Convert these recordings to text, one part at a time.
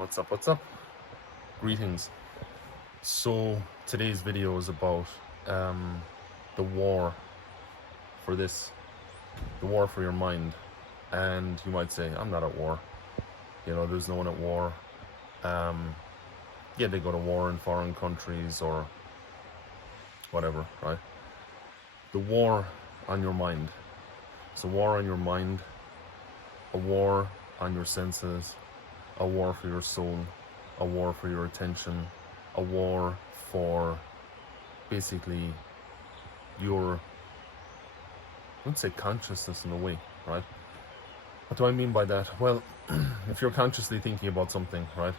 What's up? What's up? Greetings. So today's video is about the war for this, the war for your mind. And you might say, I'm not at war. You know, there's no one at war. Yeah, they go to war in foreign countries or whatever, right? The war on your mind. It's a war on your mind, a war on your senses, a war for your soul, a war for your attention, a war for basically your, I wouldn't say consciousness in a way, right? What do I mean by that? Well, if you're consciously thinking about something, right?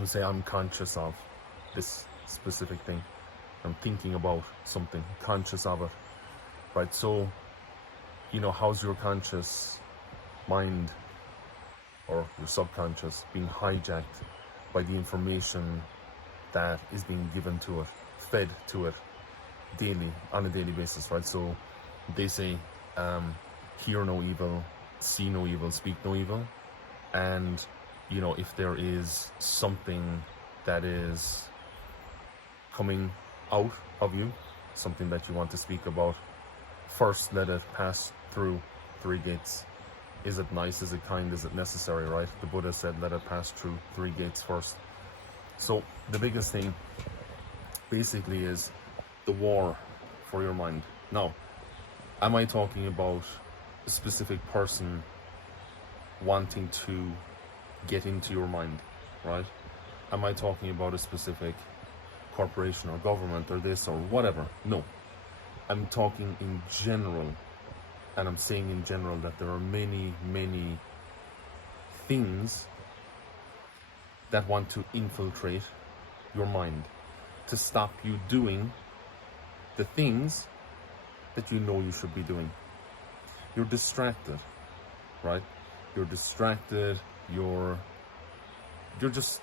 You say, I'm conscious of this specific thing. I'm thinking about something, conscious of it, right? So, you know, how's your conscious mind or your subconscious being hijacked by the information that is being given to it, fed to it daily, on a daily basis, right? So they say, hear no evil, see no evil, speak no evil. And, you know, if there is something that is coming out of you, something that you want to speak about, first let it pass through 3 gates. Is it nice? Is it kind? Is it necessary, right? The Buddha said, let it pass through 3 gates first. So the biggest thing basically is the war for your mind. Now, am I talking about a specific person wanting to get into your mind, right? Am I talking about a specific corporation or government or this or whatever? No. I'm talking in general. And I'm saying in general that there are many, many things that want to infiltrate your mind to stop you doing the things that you know you should be doing. You're distracted, right? You're distracted, you're just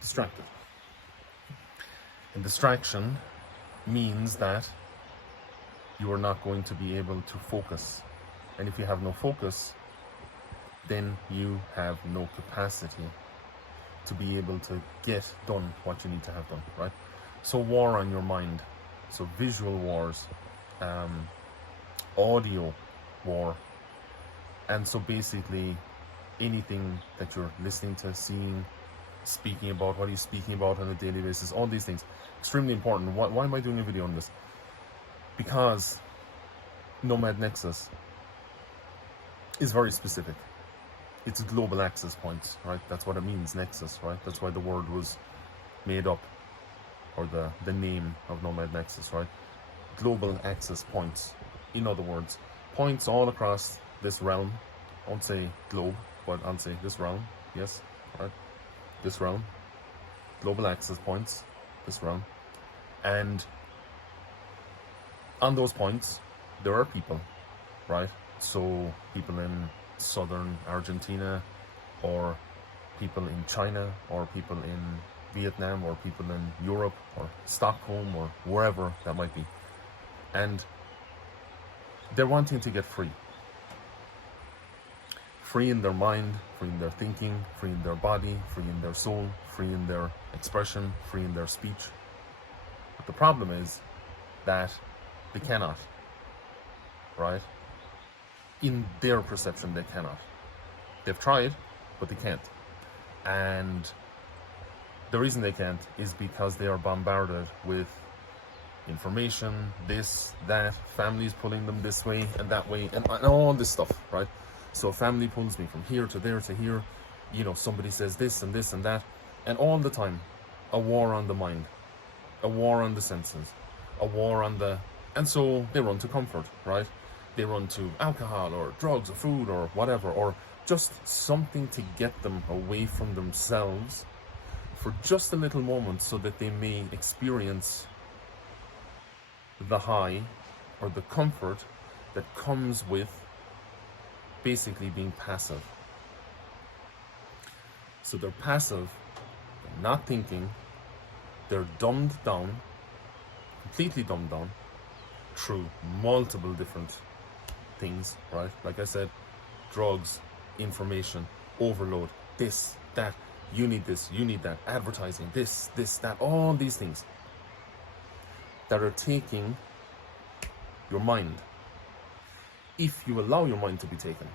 distracted. And distraction means that you are not going to be able to focus. And if you have no focus, then you have no capacity to be able to get done what you need to have done, right? So war on your mind. So visual wars, audio war. And so basically anything that you're listening to, seeing, speaking about, what are you speaking about on a daily basis, all these things, extremely important. Why am I doing a video on this? Because Nomad Nexus is very specific. It's global access points, right? That's what it means, Nexus, right? That's why the word was made up, or the name of Nomad Nexus, right? Global access points. In other words, points all across this realm. I won't say globe, but I'll say this realm. Yes, right? This realm. Global access points, this realm. And on those points, there are people, right? So people in southern Argentina, or people in China, or people in Vietnam, or people in Europe, or Stockholm, or wherever that might be. And they're wanting to get free. Free in their mind, free in their thinking, free in their body, free in their soul, free in their expression, free in their speech. But the problem is that they cannot, right? In their perception, they cannot. They've tried, but they can't. And the reason they can't is because they are bombarded with information, this, that, families pulling them this way and that way, and all this stuff, right? So family pulls me from here to there to here, you know, somebody says this and this and that, and all the time, a war on the mind, a war on the senses, a war on the... And so they run to comfort, right? They run to alcohol or drugs or food or whatever, or just something to get them away from themselves for just a little moment so that they may experience the high or the comfort that comes with basically being passive. So they're passive, they're not thinking, they're dumbed down, completely dumbed down, through multiple different things, right? Like I said, drugs, information, overload, this, that, you need this, you need that, advertising, this, that, all these things that are taking your mind. If you allow your mind to be taken,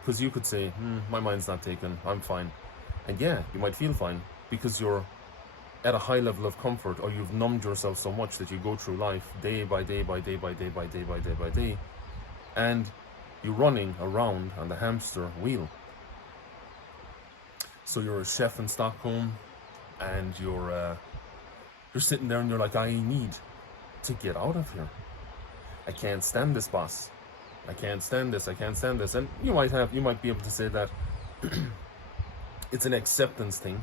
because you could say, my mind's not taken, I'm fine. And yeah, you might feel fine because you're at a high level of comfort, or you've numbed yourself so much that you go through life day by day by day by day by day by day by day, and you're running around on the hamster wheel. So you're a chef in Stockholm, and you're sitting there and you're like, I need to get out of here. I can't stand this, boss. I can't stand this. I can't stand this. And you might be able to say that it's an acceptance thing.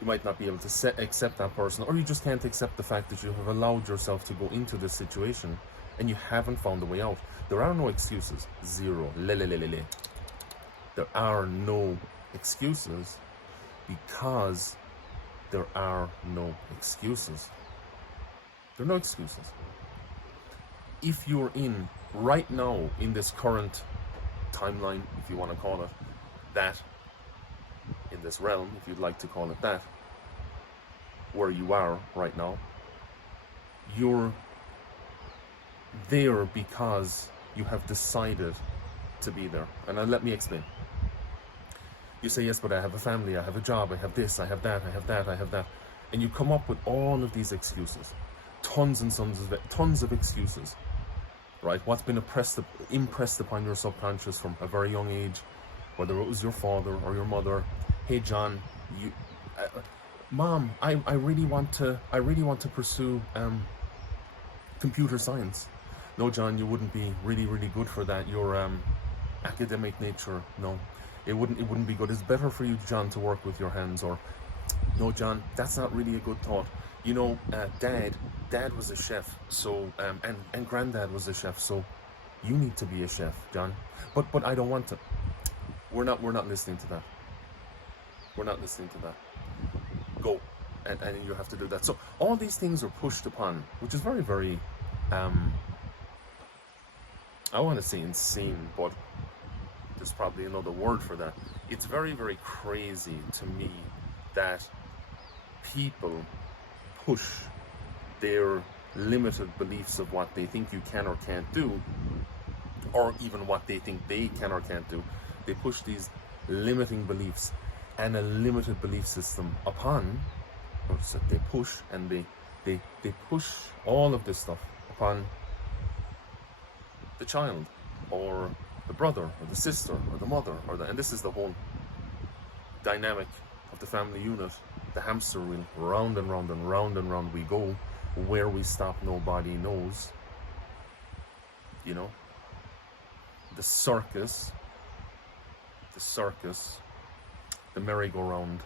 You might not be able to accept that person, or you just can't accept the fact that you have allowed yourself to go into this situation and you haven't found a way out. There are no excuses. Zero. There are no excuses because there are no excuses. There are no excuses. If you're in right now in this current timeline, if you want to call it that, in this realm, if you'd like to call it that, where you are right now, you're there because you have decided to be there. And let me explain. You say, yes, but I have a family, I have a job, I have this, I have that, I have that, I have that. And you come up with all of these excuses. Tons of excuses. Right? What's been impressed upon your subconscious from a very young age, whether it was your father or your mother. Hey John, Mom, I really want to pursue computer science. No, John, you wouldn't be really good for that. Your academic nature, no, it wouldn't be good. It's better for you, John, to work with your hands. Or, no, John, that's not really a good thought. You know, Dad was a chef, so and Granddad was a chef, so you need to be a chef, John. But I don't want to. We're not listening to that. We're not listening to that. Go, and you have to do that. So all these things are pushed upon, which is very, very, I want to say insane, but there's probably another word for that. It's very, very crazy to me that people push their limited beliefs of what they think you can or can't do, or even what they think they can or can't do. They push these limiting beliefs and a limited belief system upon, so they push and they push all of this stuff upon the child, or the brother, or the sister, or the mother, and this is the whole dynamic of the family unit, the hamster wheel. Round and round and round and round we go. Where we stop, nobody knows. You know, the circus, the merry-go-round,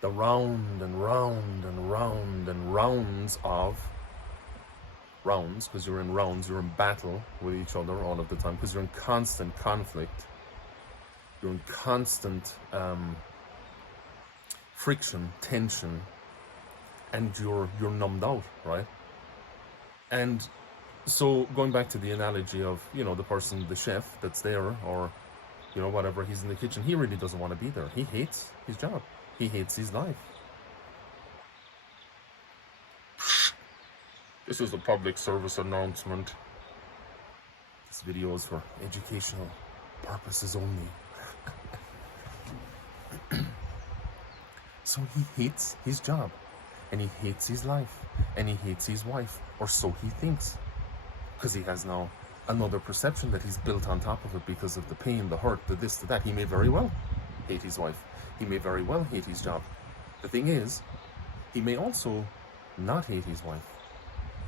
the round and round and round and rounds of rounds, because you're in rounds, you're in battle with each other all of the time, because you're in constant conflict, you're in constant friction, tension, and you're numbed out, right? And so going back to the analogy of, you know, the person, the chef that's there, or, you know, whatever, he's in the kitchen, he really doesn't want to be there. He hates his job. He hates his life. This is a public service announcement. This video is for educational purposes only. So he hates his job, and he hates his life, and he hates his wife, or so he thinks, because he has now another perception that he's built on top of it because of the pain, the hurt, the this, the that. He may very well hate his wife. He may very well hate his job. The thing is, he may also not hate his wife.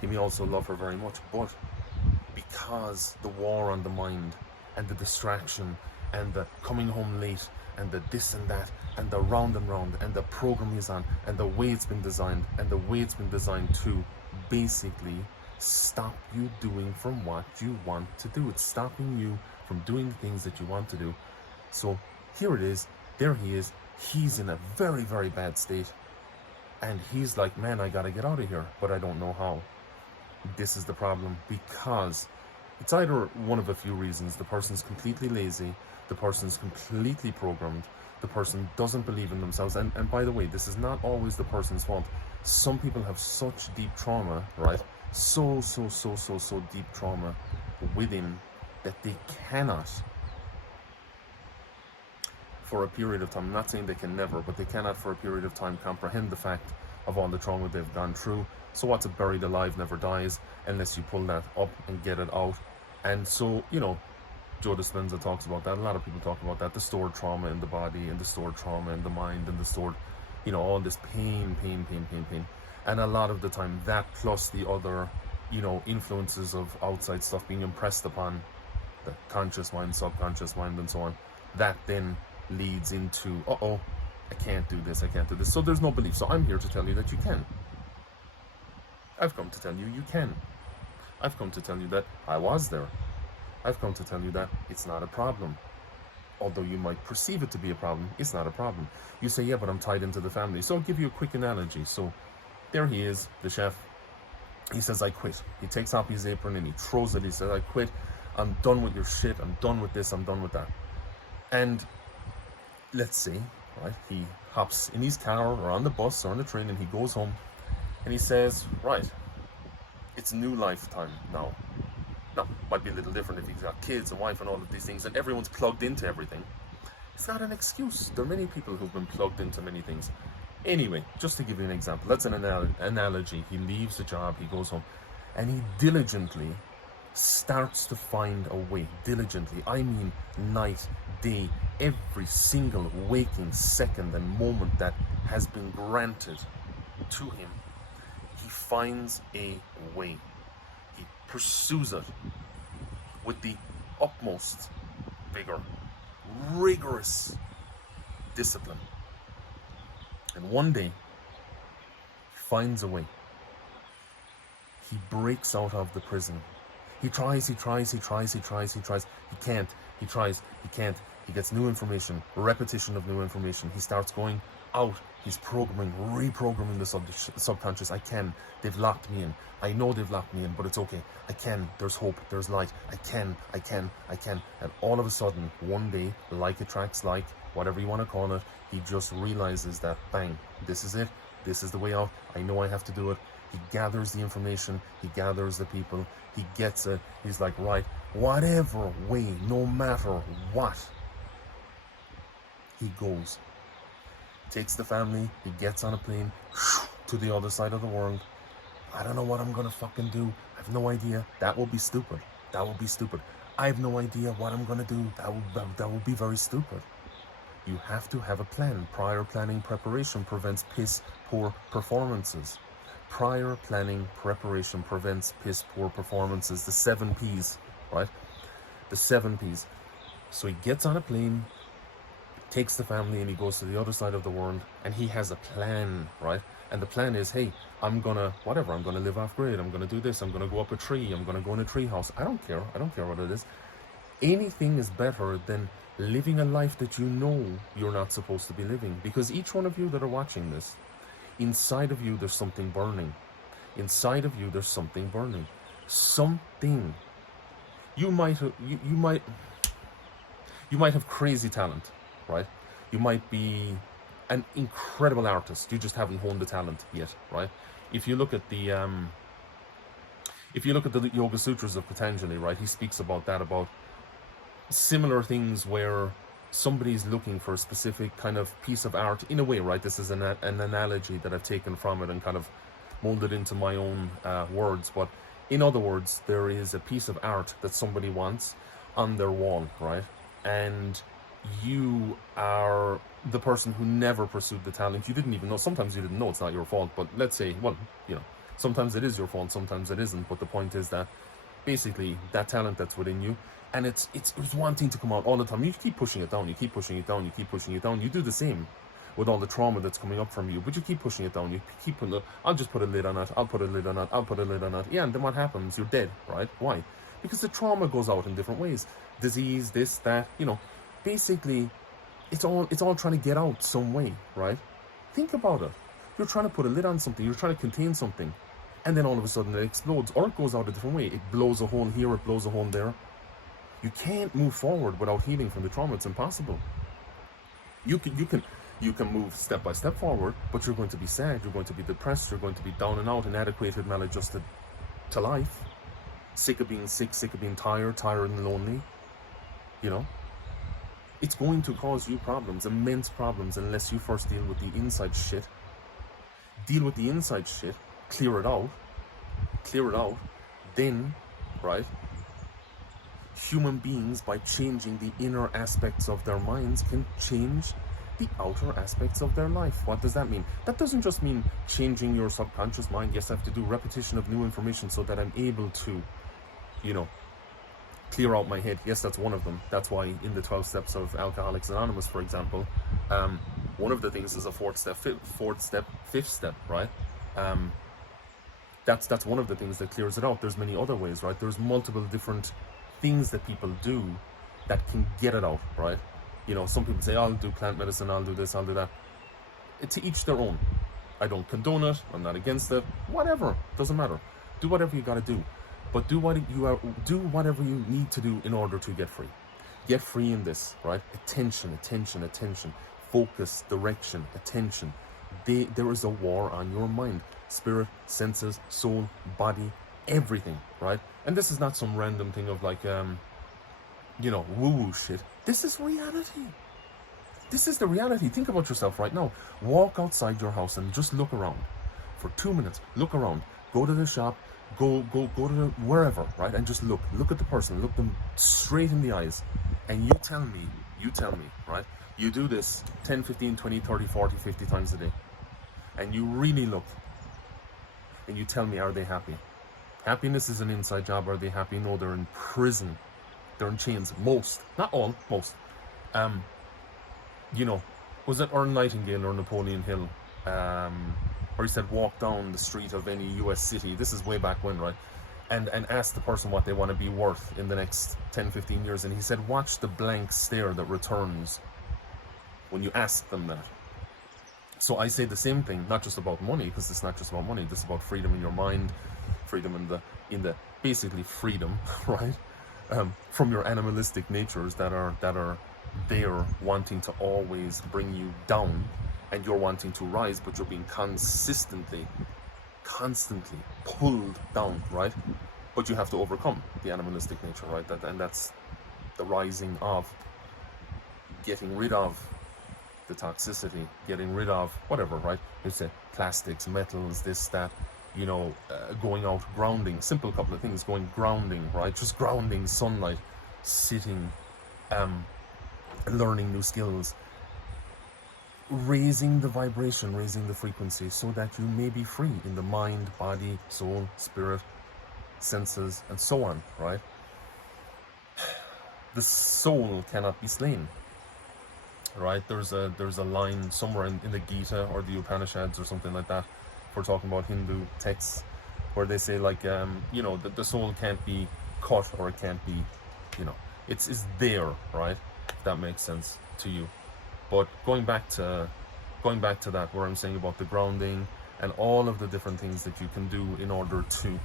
He may also love her very much, but because the war on the mind, and the distraction, and the coming home late, and the this and that, and the round and round, and the program he's on, and the way it's been designed, and the way it's been designed to basically stop you doing from what you want to do. It's stopping you from doing the things that you want to do. So here it is, there he is, he's in a very, very bad state, and he's like, man, I gotta get out of here, but I don't know how. This is the problem, because it's either one of a few reasons. The person's completely lazy, the person's completely programmed, the person doesn't believe in themselves. And by the way, this is not always the person's fault. Some people have such deep trauma, right? So deep trauma within that they cannot, for a period of time, I'm not saying they can never, but they cannot for a period of time comprehend the fact of all the trauma they've gone through. So what's buried alive never dies unless you pull that up and get it out. And so, you know, Joe Dispenza talks about that. A lot of people talk about that. The stored trauma in the body, and the stored trauma in the mind, and the stored, you know, all this pain. And a lot of the time, that plus the other, you know, influences of outside stuff being impressed upon the conscious mind, subconscious mind, and so on, that then leads into, I can't do this. So there's no belief. So I'm here to tell you that you can. I've come to tell you can. I've come to tell you that I was there. I've come to tell you that it's not a problem. Although you might perceive it to be a problem, it's not a problem. You say, yeah, but I'm tied into the family. So I'll give you a quick analogy. So there he is, the chef. He says, I quit. He takes off his apron and he throws it. He says, I quit. I'm done with your shit. I'm done with this. I'm done with that. And let's say, right, he hops in his car or on the bus or on the train and he goes home and he says, right, it's a new lifetime now. Now, might be a little different if he's got kids and wife and all of these things and everyone's plugged into everything. It's not an excuse. There are many people who've been plugged into many things. Anyway, just to give you an example, that's an analogy. He leaves the job, he goes home, and he diligently starts to find a way. Diligently, I mean night, day, every single waking second and moment that has been granted to him, he finds a way. He pursues it with the utmost vigor, rigorous discipline. And one day, he finds a way. He breaks out of the prison. He tries. He can't. He tries. He can't. He gets new information, repetition of new information. He starts going out. He's reprogramming the subconscious. I can. They've locked me in. I know they've locked me in, but it's okay. I can. There's hope. There's light. I can. And all of a sudden, one day, like attracts like, whatever you want to call it, he just realizes that, bang, this is it. This is the way out. I know I have to do it. He gathers the information. He gathers the people. He gets it. He's like, right, whatever way, no matter what, he goes. Takes the family. He gets on a plane to the other side of the world. I don't know what I'm going to fucking do. I have no idea. That will be stupid. I have no idea what I'm going to do. That will be very stupid. You have to have a plan. Prior planning preparation prevents piss poor performances. Prior planning preparation prevents piss poor performances. The 7 P's, right? The 7 P's. So he gets on a plane, takes the family, and he goes to the other side of the world, and he has a plan, right? And the plan is, hey, I'm gonna live off grid, I'm gonna do this, I'm gonna go up a tree, I'm gonna go in a tree house. I don't care what it is. Anything is better than living a life that you know you're not supposed to be living. Because each one of you that are watching this, inside of you there's something burning. Inside of you there's something burning. Something. You might have crazy talent, right? You might be an incredible artist. You just haven't honed the talent yet, right? If you look at the Yoga Sutras of Patanjali, right, he speaks about that, about similar things where somebody's looking for a specific kind of piece of art, in a way, right? This is an analogy that I've taken from it and kind of molded into my own words. But in other words, there is a piece of art that somebody wants on their wall, right? And you are the person who never pursued the talent. You didn't even know. Sometimes you didn't know. It's not your fault. But let's say, well, you know, sometimes it is your fault, sometimes it isn't. But the point is that basically that talent that's within you, and it's wanting to come out all the time. You keep pushing it down. You do the same with all the trauma that's coming up from you, but you keep pushing it down. You keep putting, I'll just put a lid on it. I'll put a lid on it. Yeah, and then what happens? You're dead, right? Why? Because the trauma goes out in different ways. Disease, this, that, you know. Basically, it's all trying to get out some way, right? Think about it. You're trying to put a lid on something. You're trying to contain something. And then all of a sudden it explodes, or it goes out a different way. It blows a hole here, it blows a hole there. You can't move forward without healing from the trauma. It's impossible. You can move step by step forward, but you're going to be sad, you're going to be depressed, you're going to be down and out, inadequate, maladjusted to life, sick of being sick, sick of being tired and lonely. You know, it's going to cause you problems, immense problems, unless you first deal with the inside shit. Deal with the inside shit, clear it out, then, right? Human beings, by changing the inner aspects of their minds, can change the outer aspects of their life. What does that mean? That doesn't just mean changing your subconscious mind. Yes, I have to do repetition of new information so that I'm able to, clear out my head. Yes, that's one of them. That's why in the 12 steps of Alcoholics Anonymous, for example, one of the things is a fourth step, fifth step, right? That's one of the things that clears it out. There's many other ways, right? There's multiple different things that people do that can get it out, right? Some people say, I'll do plant medicine, I'll do this, I'll do that. To each their own. I don't condone it, I'm not against it, whatever, doesn't matter. Do whatever you gotta do. But do whatever you need to do in order to get free. Get free in this, right? Attention. Focus, direction, attention. There is a war on your mind. Spirit, senses, soul, body, everything, right? And this is not some random thing of like, woo-woo shit. This is reality. This is the reality. Think about yourself right now. Walk outside your house and just look around. For 2 minutes, look around. Go to the shop, go to wherever, right? And just look at the person, look them straight in the eyes. And you tell me, right? You do this 10, 15, 20, 30, 40, 50 times a day. And you really look. And you tell me, are they happy? Happiness is an inside job. Are they happy? No, they're in prison. They're in chains. Most, not all, most. Was it Earl Nightingale or Napoleon Hill? Or he said, walk down the street of any US city. This is way back when, right? And ask the person what they want to be worth in the next 10, 15 years. And he said, watch the blank stare that returns when you ask them that. So I say the same thing, not just about money, because it's not just about money. This is about freedom in your mind, freedom in the basically freedom, right? From your animalistic natures that are there wanting to always bring you down, and you're wanting to rise, but you're being constantly pulled down, right? But you have to overcome the animalistic nature, right? And that's the rising of, getting rid of the toxicity, getting rid of whatever, right? It's plastics, metals, this, that, going out, grounding, simple couple of things, going grounding, right? Just grounding, sunlight, sitting, learning new skills, raising the vibration, raising the frequency, so that you may be free in the mind, body, soul, spirit, senses, and so on, right? The soul cannot be slain, right? There's a line somewhere in the Gita or the Upanishads or something like that, if we're talking about Hindu texts, where they say like, the soul can't be cut, or it can't be, it's there, right? If that makes sense to you. But going back to that, where I'm saying about the grounding and all of the different things that you can do in order to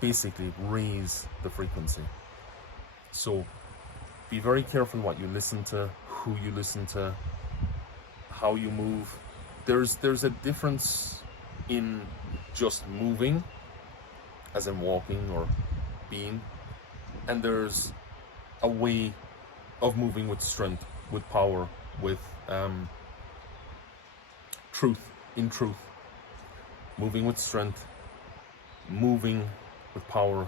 basically raise the frequency. So be very careful what you listen to, who you listen to, how you move. There's a difference in just moving, as in walking or being, and there's a way of moving with strength, with power, with truth, moving with strength, moving with power,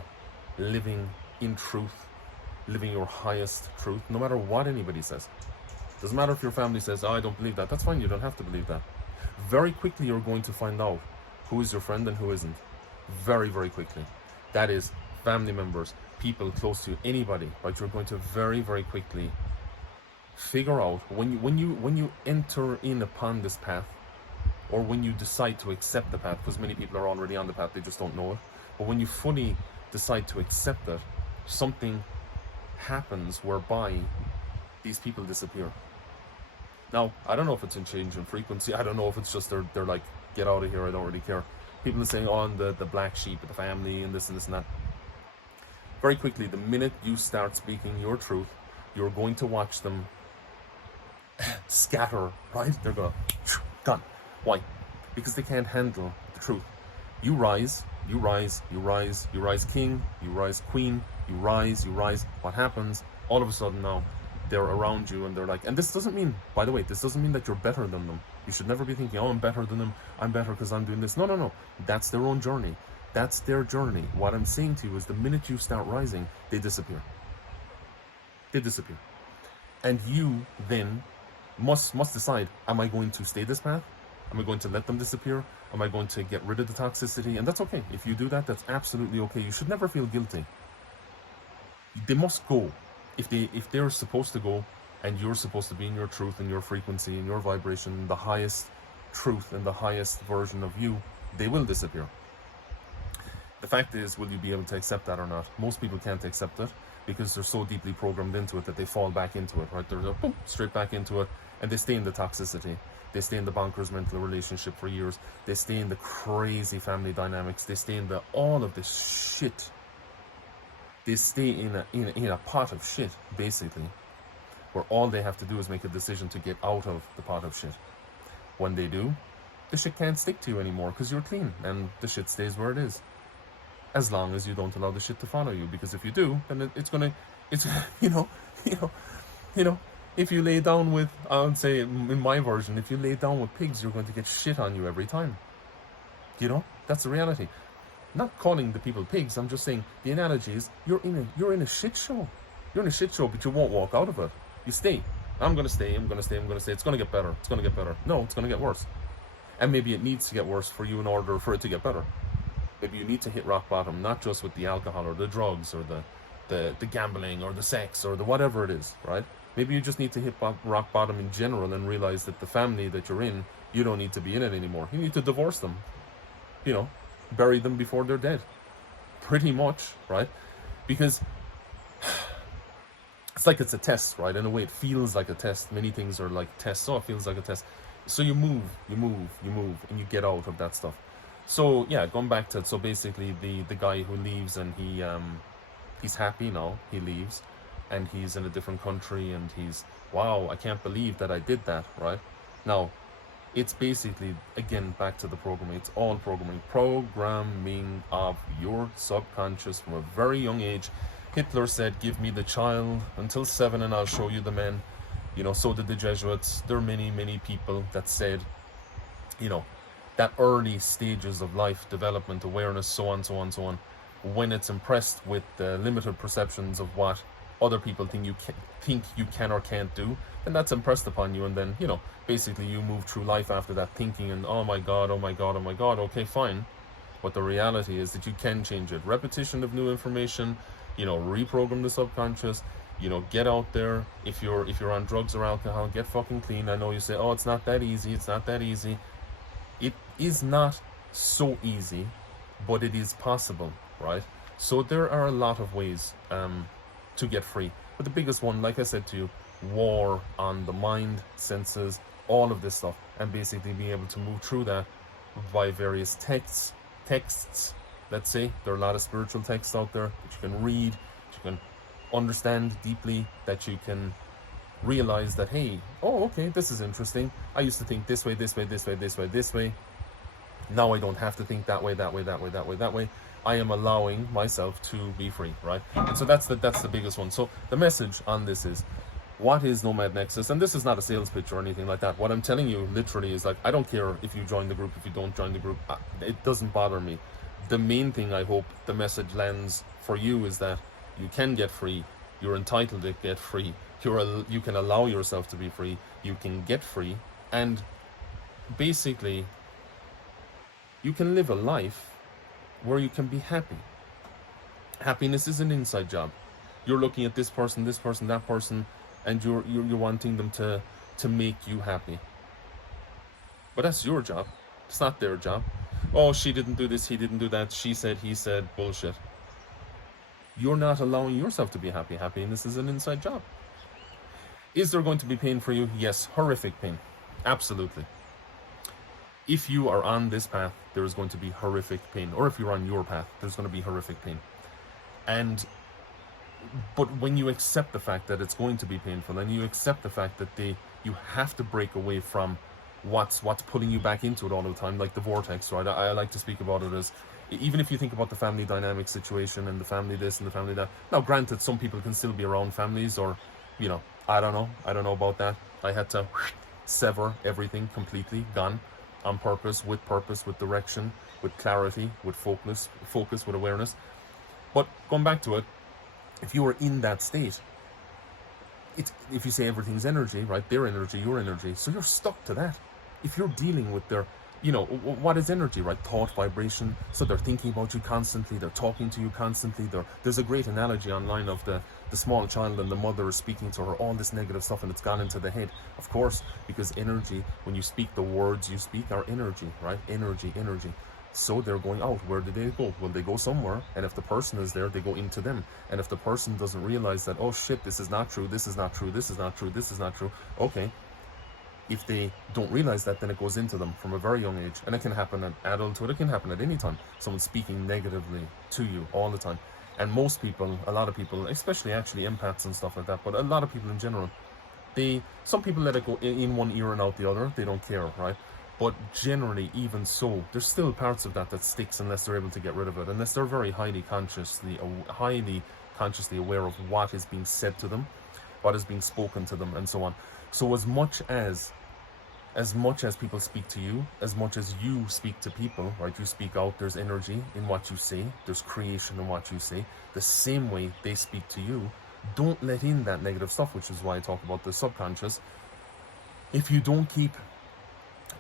living in truth, living your highest truth, no matter what anybody says. Doesn't matter if your family says, I don't believe that. That's fine, you don't have to believe that. Very quickly you're going to find out who is your friend and who isn't. Very, very quickly. That is family members, people close to you, anybody, right? You're going to very, very quickly figure out when you enter in upon this path, or when you decide to accept the path, because many people are already on the path, they just don't know it. But when you fully decide to accept it, something happens whereby these people disappear. Now, I don't know if it's a change in frequency. I don't know if it's just they're like, get out of here, I don't really care. People are saying, the black sheep of the family and this and that. Very quickly, the minute you start speaking your truth, you're going to watch them scatter, right? They're gonna gone. Why? Because they can't handle the truth. You rise, you rise, you rise, you rise king, you rise queen, you rise, you rise. What happens? All of a sudden now, they're around you and they're like, and this doesn't mean, by the way, this doesn't mean that you're better than them. You should never be thinking, oh, I'm better than them, I'm better because I'm doing this. No, no, no. That's their own journey. That's their journey. What I'm saying to you is the minute you start rising, they disappear. They disappear. And you then must decide, am I going to stay this path? Am I going to let them disappear? Am I going to get rid of the toxicity? And that's okay. If you do that, that's absolutely okay. You should never feel guilty. They must go. If they're supposed to go, and you're supposed to be in your truth and your frequency and your vibration, the highest truth and the highest version of you, they will disappear. The fact is, will you be able to accept that or not? Most people can't accept it because they're so deeply programmed into it that they fall back into it, right? They're boom, straight back into it, and they stay in the toxicity. They stay in the bonkers mental relationship for years. They stay in the crazy family dynamics. They stay in all of this shit. They stay in a pot of shit, basically, where all they have to do is make a decision to get out of the pot of shit. When they do, the shit can't stick to you anymore because you're clean, and the shit stays where it is. As long as you don't allow the shit to follow you, because if you do, then it's if you lay down with, I would say in my version, if you lay down with pigs, you're going to get shit on you every time. That's the reality. Not calling the people pigs, I'm just saying the analogy is you're in a shit show. You're in a shit show, but you won't walk out of it. You stay. I'm gonna stay. It's gonna get better. It's gonna get better. No, it's gonna get worse. And maybe it needs to get worse for you in order for it to get better. Maybe you need to hit rock bottom, not just with the alcohol or the drugs or the gambling or the sex or the whatever it is, right? Maybe you just need to hit rock bottom in general and realize that the family that you're in, you don't need to be in it anymore. You need to divorce them. Bury them before they're dead. Pretty much, right? Because it's like it's a test, right? In a way, it feels like a test. Many things are like tests. So it feels like a test. So you move, and you get out of that stuff. So yeah, going back to, so basically the guy who leaves and he's happy now, he leaves, and he's in a different country, and he's, wow, I can't believe that I did that, right? Now, it's basically, again, back to the programming. It's all programming of your subconscious from a very young age. Hitler said, give me the child until 7 and I'll show you the men. So did the Jesuits. There are many, many people that said, that early stages of life, development, awareness, so on, when it's impressed with the limited perceptions of what other people think you can or can't do, then that's impressed upon you, and then basically you move through life after that thinking, and oh my god, okay, fine. But the reality is that you can change it. Repetition of new information, reprogram the subconscious, get out there. If you're on drugs or alcohol, get fucking clean. I know you say, oh, it's not that easy. It is not so easy, but it is possible, right? So there are a lot of ways to get free. But the biggest one, like I said to you, war on the mind, senses, all of this stuff, and basically being able to move through that by various texts, let's say. There are a lot of spiritual texts out there that you can read, that you can understand deeply, that you can realize that, hey, oh, okay, this is interesting. I used to think this way. Now I don't have to think that way. I am allowing myself to be free, right? And so that's the biggest one. So the message on this is, what is Nomad Nexus? And this is not a sales pitch or anything like that. What I'm telling you literally is, like, I don't care if you join the group, if you don't join the group. It doesn't bother me. The main thing I hope the message lands for you is that you can get free. You're entitled to get free. You can allow yourself to be free. You can get free. And basically, you can live a life where you can be happy. Happiness is an inside job. You're looking at this person, that person, and you're wanting them to make you happy. But that's your job. It's not their job. Oh, she didn't do this, he didn't do that, she said, he said, bullshit. You're not allowing yourself to be happy. Happiness is an inside job. Is there going to be pain for you? Yes, horrific pain. Absolutely. If you are on this path, there is going to be horrific pain. Or if you're on your path, there's going to be horrific pain. And but when you accept the fact that it's going to be painful, and you accept the fact that you have to break away from what's pulling you back into it all the time, like the vortex, right? I like to speak about it as, even if you think about the family dynamic situation and the family this and the family that. Now, granted, some people can still be around families, or, I don't know about that. I had to sever everything completely, gone, on purpose, with direction, with clarity, with focus, with awareness. But going back to it, if you are in that state, if you say everything's energy, right? Their energy, your energy, so you're stuck to that. If you're dealing with their, what is energy, right? Thought, vibration. So they're thinking about you constantly, they're talking to you constantly. There's a great analogy online of the small child, and the mother is speaking to her all this negative stuff, and it's gone into the head. Of course, because energy, when you speak, the words you speak are energy, right? Energy. So they're going out. Where do they go? Well, they go somewhere, and if the person is there, they go into them. And if the person doesn't realize that, oh shit, this is not true, this is not true, this is not true, this is not true, okay. If they don't realize that, then it goes into them from a very young age. And it can happen at adulthood, it can happen at any time. Someone's speaking negatively to you all the time. And most people, a lot of people, especially actually empaths and stuff like that, but a lot of people in general, some people let it go in one ear and out the other. They don't care, right? But generally, even so, there's still parts of that sticks unless they're able to get rid of it, unless they're very highly consciously aware of what is being said to them, what is being spoken to them, and so on. So as much as people speak to you, as much as you speak to people, right? You speak out, there's energy in what you say, there's creation in what you say. The same way they speak to you, don't let in that negative stuff, which is why I talk about the subconscious. If you don't keep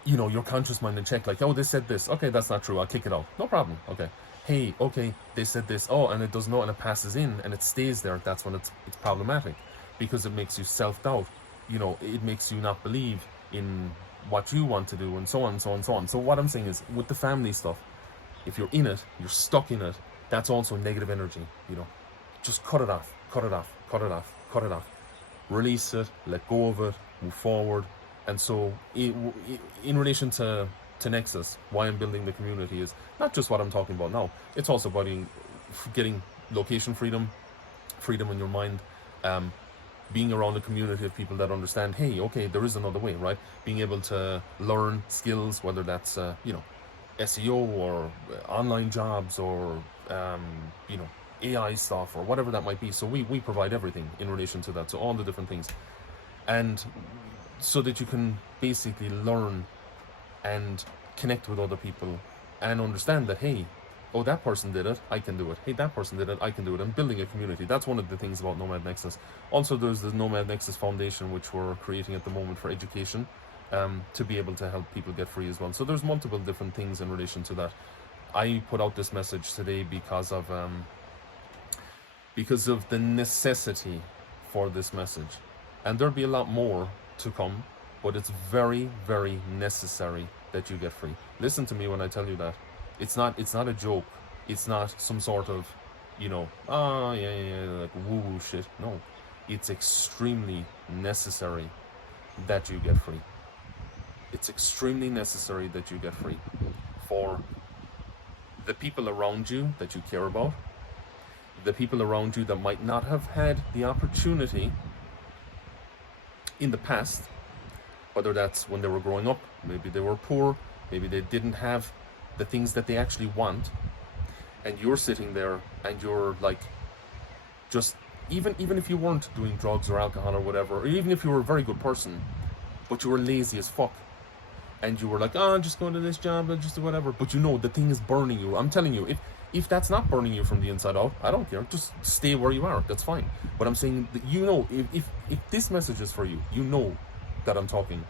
your conscious mind in check, like, oh, they said this, okay, that's not true, I'll kick it out, no problem, okay. Hey, okay, they said this, oh, and it does not, and it passes in, and it stays there, that's when it's problematic, because it makes you self-doubt, it makes you not believe in what you want to do, and so on, and so on, and so on. So what I'm saying is, with the family stuff, if you're in it, you're stuck in it, that's also negative energy, just cut it off, release it, let go of it, move forward. And so, in relation to Nexus, why I'm building the community is not just what I'm talking about now. It's also about getting location freedom in your mind, being around a community of people that understand, hey, okay, there is another way, right? Being able to learn skills, whether that's, SEO or online jobs or, AI stuff or whatever that might be. So we provide everything in relation to that. So all the different things. And so that you can basically learn and connect with other people and understand that, hey, oh, that person did it, I can do it. Hey, that person did it, I can do it. And building a community, that's one of the things about Nomad Nexus. Also, there's the Nomad Nexus Foundation, which we're creating at the moment for education, to be able to help people get free as well. So there's multiple different things in relation to that. I put out this message today because of the necessity for this message. And there'll be a lot more to come, but it's very, very necessary that you get free. Listen to me when I tell you that. It's not a joke. It's not some sort of, like woo-woo shit. No, it's extremely necessary that you get free. It's extremely necessary that you get free for the people around you that you care about, the people around you that might not have had the opportunity in the past, whether that's when they were growing up, maybe they were poor, maybe they didn't have the things that they actually want, and you're sitting there and you're like, just even if you weren't doing drugs or alcohol or whatever, or even if you were a very good person, but you were lazy as fuck, and you were like, oh, I'm just going to this job, I'll just do whatever, but the thing is burning you. I'm telling you, if that's not burning you from the inside out, I don't care. Just stay where you are. That's fine. But I'm saying that if this message is for you, that I'm talking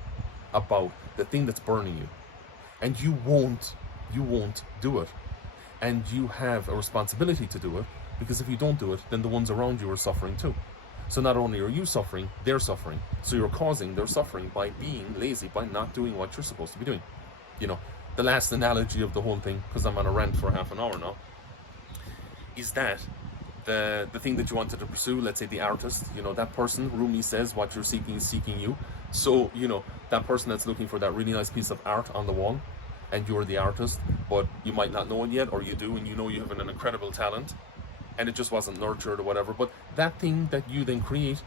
about the thing that's burning you, and you won't do it, and you have a responsibility to do it, because if you don't do it, then the ones around you are suffering too. So not only are you suffering, they're suffering. So you're causing their suffering by being lazy, by not doing what you're supposed to be doing. The last analogy of the whole thing, because I'm on a rant for half an hour now, is that the thing that you wanted to pursue, let's say the artist, that person, Rumi says, what you're seeking is seeking you. So, that person that's looking for that really nice piece of art on the wall, and you're the artist, but you might not know it yet, or you do, and you have an incredible talent, and it just wasn't nurtured or whatever. But that thing that you then create,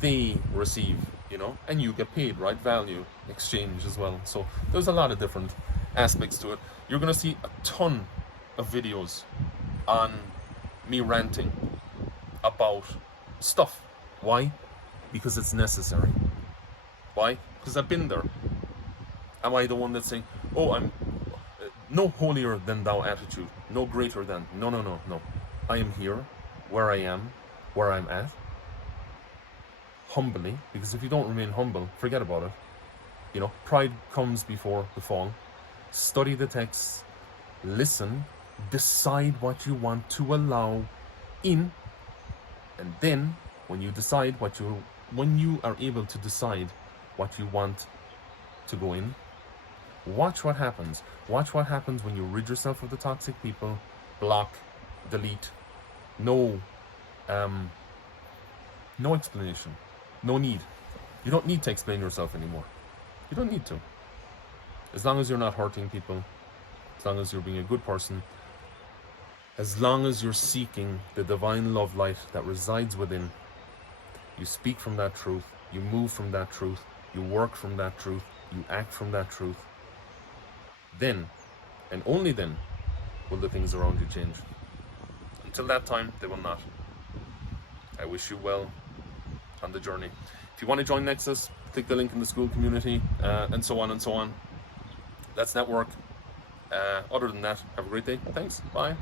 they receive, you know, and you get paid, right? Value exchange as well. So there's a lot of different aspects to it. You're going to see a ton of videos on me ranting about stuff. Why? Because it's necessary. Why? Because I've been there. Am I the one that's saying, oh, I'm no holier than thou attitude, no greater than? No, no, no, no. I am here, where I am, where I'm at, humbly, because if you don't remain humble, forget about it. You know, pride comes before the fall. Study the texts, listen, decide what you want to allow in, and then when you decide when you are able to decide what you want to go in, watch what happens. Watch what happens when you rid yourself of the toxic people, block, delete. No explanation. No need. You don't need to explain yourself anymore. You don't need to. As long as you're not hurting people, as long as you're being a good person, as long as you're seeking the divine love light that resides within, you speak from that truth, you move from that truth, you work from that truth, you act from that truth, then, and only then, will the things around you change. Until that time, they will not. I wish you well on the journey. If you want to join Nexus, click the link in the school community, and so on and so on. Let's network. Other than that, have a great day. Thanks. Bye.